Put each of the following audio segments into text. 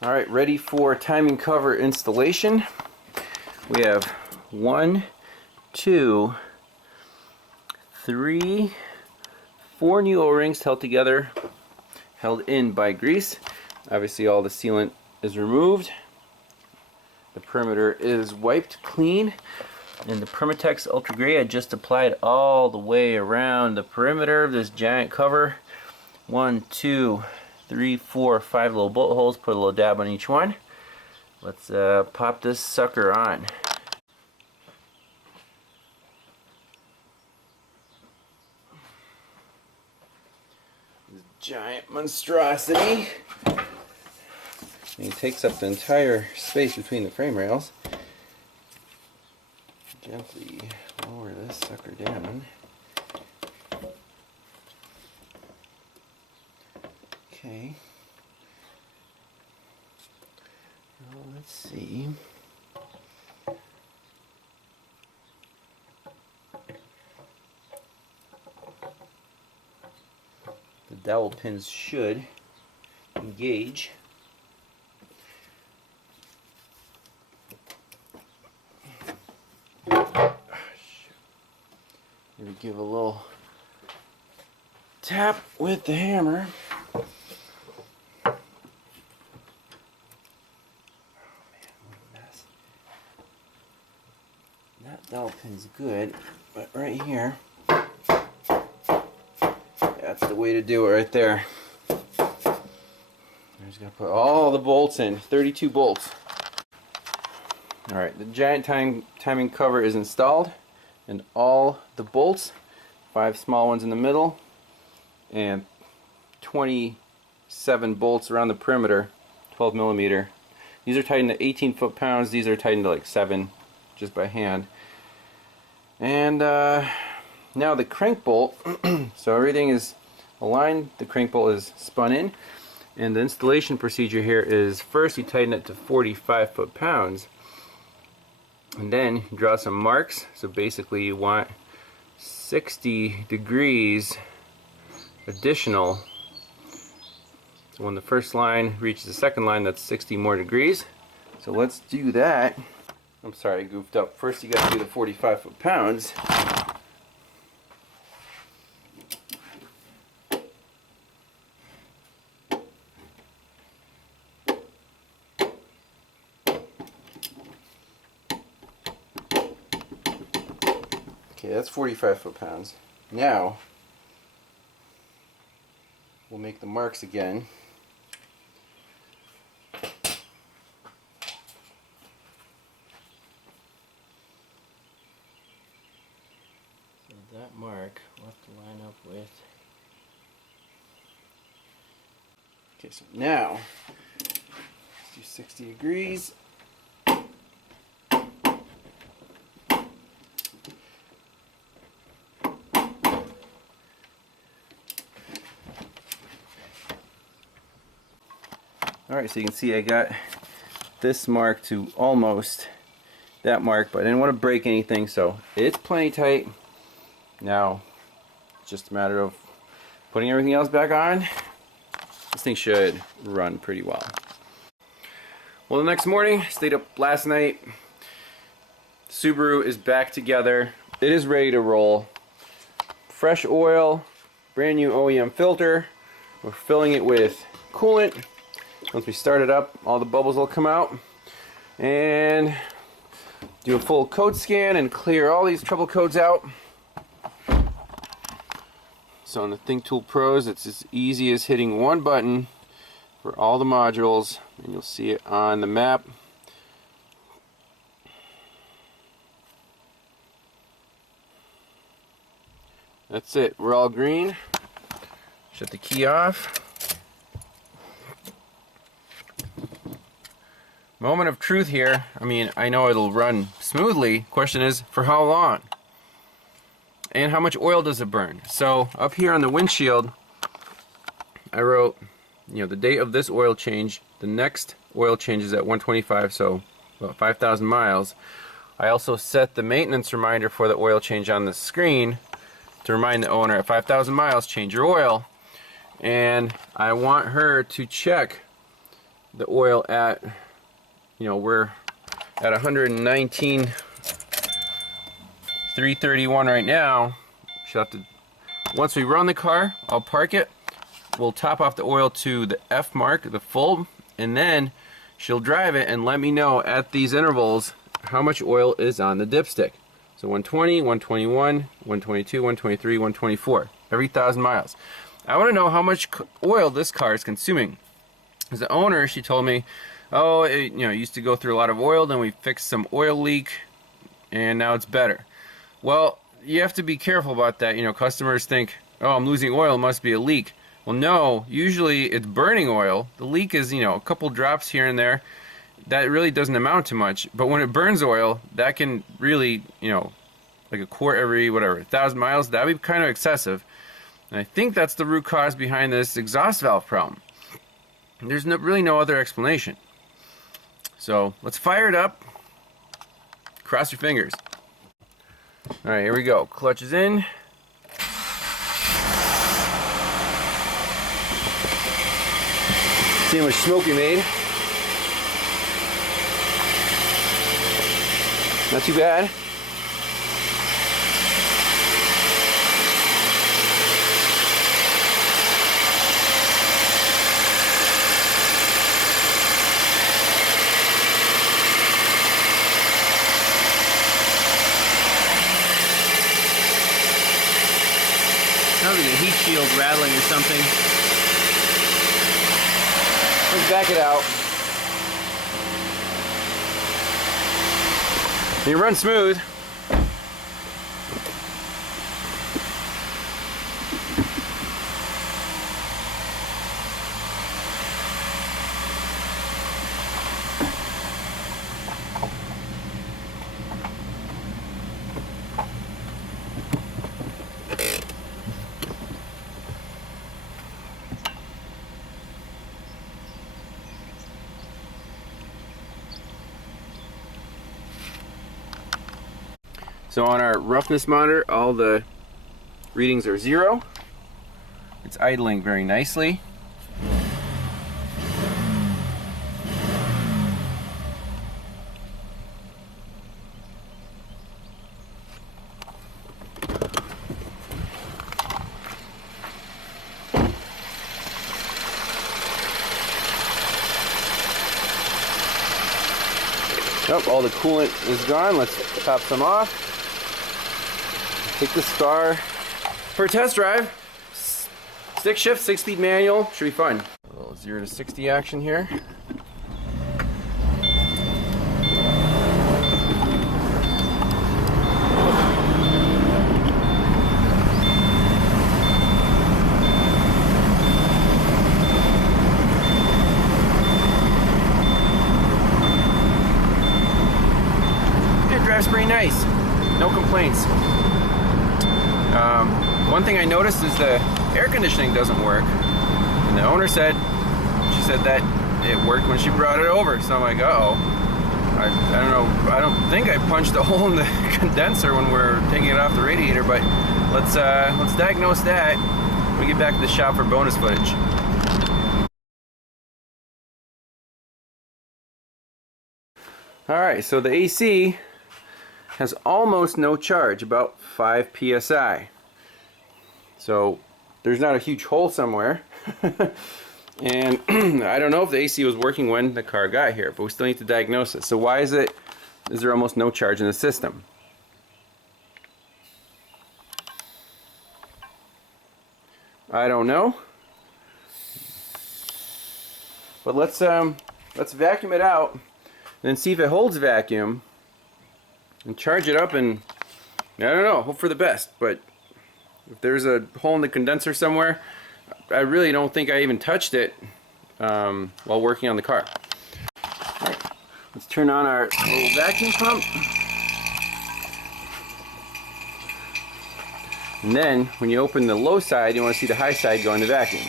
Alright, ready for timing cover installation. We have 1, 2, 3, 4 new O-rings held together, held in by grease. Obviously all the sealant is removed. The perimeter is wiped clean. And the Permatex Ultra Gray I just applied all the way around the perimeter of this giant cover. 1, 2, 3, 4, 5 little bolt holes. Put a little dab on each one. Let's pop this sucker on. This giant monstrosity. And it takes up the entire space between the frame rails. Gently lower this sucker down. Okay. Well, let's see. The dowel pins should engage. Maybe give a little tap with the hammer. Oh man, what a mess. That dowel pin's good, but right here, that's the way to do it right there. I'm just going to put all the bolts in, 32 bolts. Alright, the giant timing cover is installed. And all the bolts, 5 small ones in the middle, and 27 bolts around the perimeter, 12 millimeter. These are tightened to 18 foot-pounds. These are tightened to like 7, just by hand. And now the crank bolt. So everything is aligned. The crank bolt is spun in, and the installation procedure here is first you tighten it to 45 foot-pounds. And then draw some marks. So basically you want 60 degrees additional. So when the first line reaches the second line, that's 60 more degrees. So let's do that. I'm sorry, I goofed up. First you got to do the 45 foot-pounds. Okay, that's 45 foot-pounds. Now, we'll make the marks again. So that mark we'll have to line up with. Okay, so now, let's do 60 degrees. Alright, so you can see I got this mark to almost that mark, but I didn't want to break anything, so it's plenty tight. Now, it's just a matter of putting everything else back on. This thing should run pretty well. Well, the next morning, stayed up last night. Subaru is back together. It is ready to roll. Fresh oil, brand new OEM filter. We're filling it with coolant. Once we start it up, all the bubbles will come out, and do a full code scan and clear all these trouble codes out. So on the ThinkTool Pros, it's as easy as hitting one button for all the modules, and you'll see it on the map. That's it, we're all green. Shut the key off. Moment of truth here. I mean, I know it'll run smoothly. Question is, for how long? And how much oil does it burn? So up here on the windshield, I wrote, you know, the date of this oil change. The next oil change is at 125, so about 5,000 miles. I also set the maintenance reminder for the oil change on the screen to remind the owner at 5,000 miles, change your oil. And I want her to check the oil at, we're at 119, 331 right now. Should have to, once we run the car, I'll park it. We'll top off the oil to the F mark, the full, and then she'll drive it and let me know at these intervals how much oil is on the dipstick. So 120, 121, 122, 123, 124, every 1,000 miles. I want to know how much oil this car is consuming. As the owner, she told me, oh, it, used to go through a lot of oil, then we fixed some oil leak, and now it's better. Well, you have to be careful about that. Customers think, oh, I'm losing oil, it must be a leak. Well, no, usually it's burning oil. The leak is, a couple drops here and there. That really doesn't amount to much. But when it burns oil, that can really, like a quart every, 1,000 miles, that would be kind of excessive. And I think that's the root cause behind this exhaust valve problem. There's really no other explanation. So let's fire it up. Cross your fingers. All right, here we go. Clutch is in. See how much smoke we made. Not too bad. Sounds like a heat shield rattling or something. Let's back it out. You run smooth. So on our roughness monitor, all the readings are 0. It's idling very nicely. Oh, all the coolant is gone. Let's top some off. Take this car for a test drive. Stick shift, 6-speed manual. Should be fun. A little 0 to 60 action here. It drives pretty nice. No complaints. One thing I noticed is the air conditioning doesn't work, and the owner said, she said that it worked when she brought it over. So I'm like, uh-oh. I don't know. I don't think I punched a hole in the condenser when we're taking it off the radiator, but let's diagnose that when we get back to the shop for bonus footage. All right, so the AC has almost no charge, about 5 psi. So there's not a huge hole somewhere. And I don't know if the AC was working when the car got here, but we still need to diagnose it. So why is there almost no charge in the system? I don't know. But let's vacuum it out and then see if it holds vacuum and charge it up, and I don't know, hope for the best. But if there's a hole in the condenser somewhere, I really don't think I even touched it while working on the car. All right, let's turn on our little vacuum pump. And then when you open the low side, you want to see the high side go in the vacuum.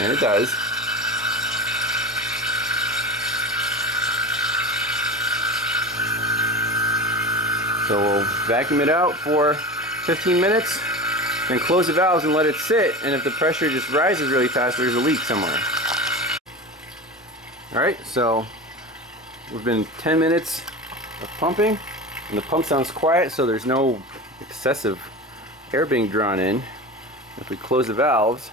And it does. So we'll vacuum it out for 15 minutes Then close the valves and let it sit, and if the pressure just rises really fast, there's a leak somewhere. Alright, so we've been 10 minutes of pumping, and the pump sounds quiet, so there's no excessive air being drawn in. If we close the valves,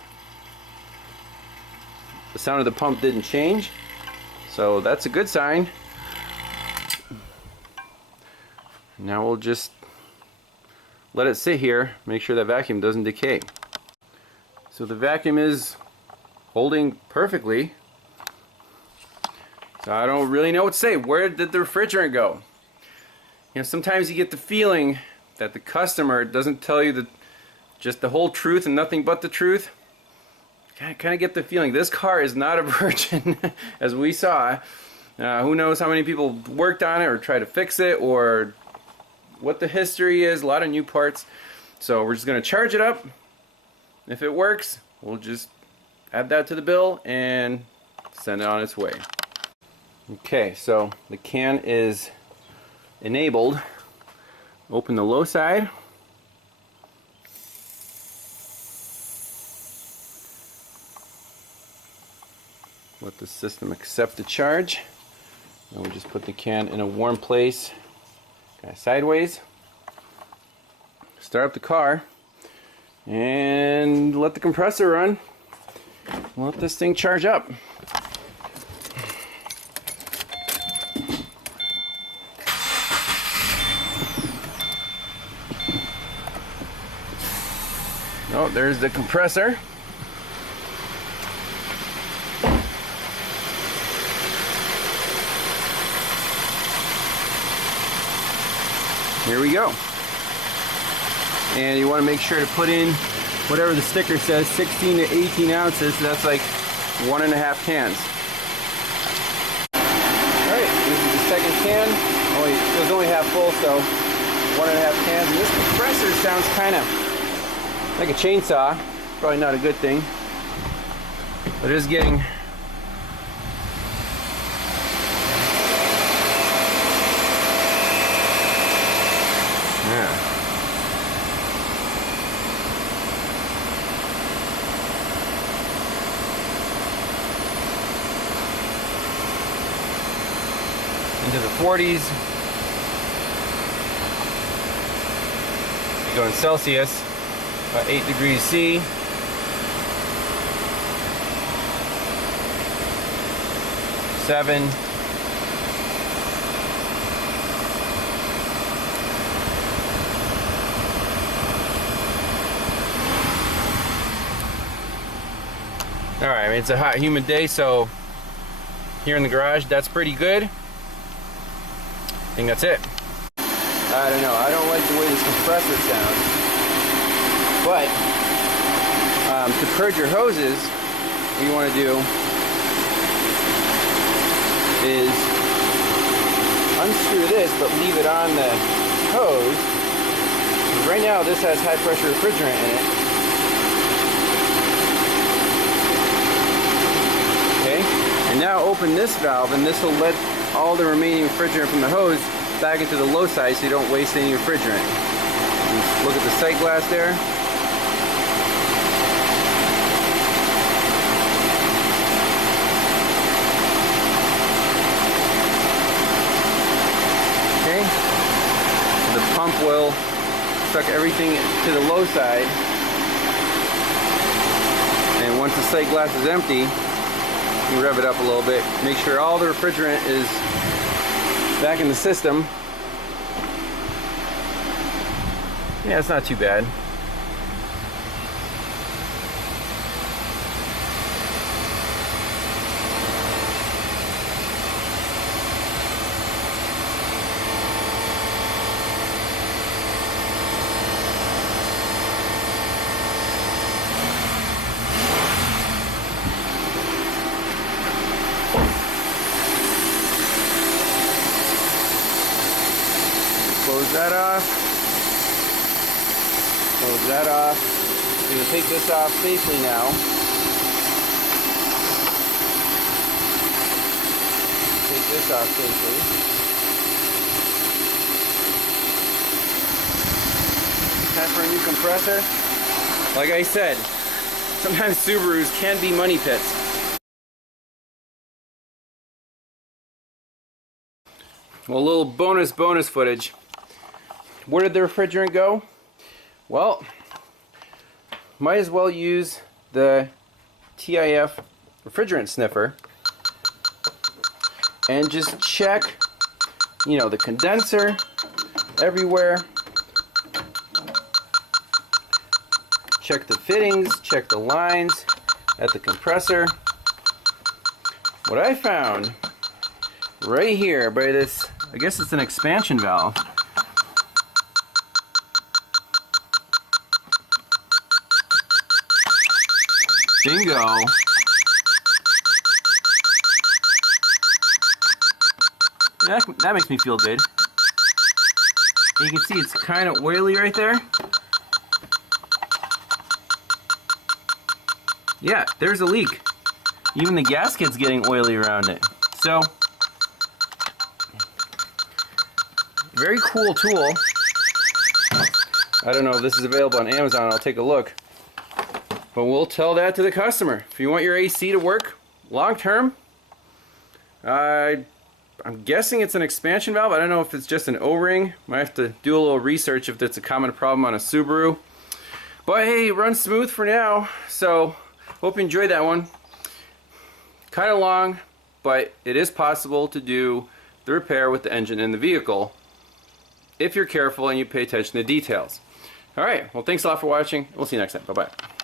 the sound of the pump didn't change, so that's a good sign. Now we'll just let it sit here, make sure that vacuum doesn't decay. So the vacuum is holding perfectly. So I don't really know what to say. Where did the refrigerant go? You know, sometimes you get the feeling that the customer doesn't tell you just the whole truth and nothing but the truth. I kind of get the feeling this car is not a virgin, as we saw. Who knows how many people worked on it or tried to fix it, or what the history is. A lot of new parts. So we're just going to charge it up. If it works, we'll just add that to the bill and send it on its way. Okay, so the can is enabled. Open the low side. Let the system accept the charge. And we'll just put the can in a warm place, kind of sideways. Start up the car and let the compressor run. Let this thing charge up. Oh, there's the compressor. Here we go. And you want to make sure to put in whatever the sticker says, 16 to 18 ounces. So that's like 1.5 cans. Alright, this is the second can. It was only half full, so 1.5 cans. And this compressor sounds kind of like a chainsaw. Probably not a good thing. But it is getting into the 40s. You go in Celsius, about 8 degrees C. Seven. Alright, I mean, it's a hot, humid day, so here in the garage, that's pretty good. I think that's it. I don't know, I don't like the way this compressor sounds. But, to purge your hoses, what you want to do is unscrew this, but leave it on the hose. Right now, this has high pressure refrigerant in it. And now open this valve, and this will let all the remaining refrigerant from the hose back into the low side so you don't waste any refrigerant. Just look at the sight glass there. Okay. The pump will suck everything to the low side. And once the sight glass is empty, you rev it up a little bit, make sure all the refrigerant is back in the system. Yeah, it's not too bad. Close that off. Close that off. You can take this off safely now. Take this off safely. Time for a new compressor. Like I said, sometimes Subarus can be money pits. Well, a little bonus footage. Where did the refrigerant go? Well, might as well use the TIF refrigerant sniffer and just check, you know, the condenser everywhere. Check the fittings, check the lines at the compressor. What I found right here by this, I guess it's an expansion valve. Bingo. That makes me feel good. And you can see it's kind of oily right there. Yeah, there's a leak. Even the gasket's getting oily around it. So, very cool tool. I don't know if this is available on Amazon. I'll take a look. But we'll tell that to the customer. If you want your AC to work long term, I'm guessing it's an expansion valve. I don't know if it's just an O-ring. Might have to do a little research if that's a common problem on a Subaru. But hey, it runs smooth for now. So, hope you enjoyed that one. Kind of long, but it is possible to do the repair with the engine in the vehicle if you're careful and you pay attention to details. Alright, well thanks a lot for watching. We'll see you next time. Bye-bye.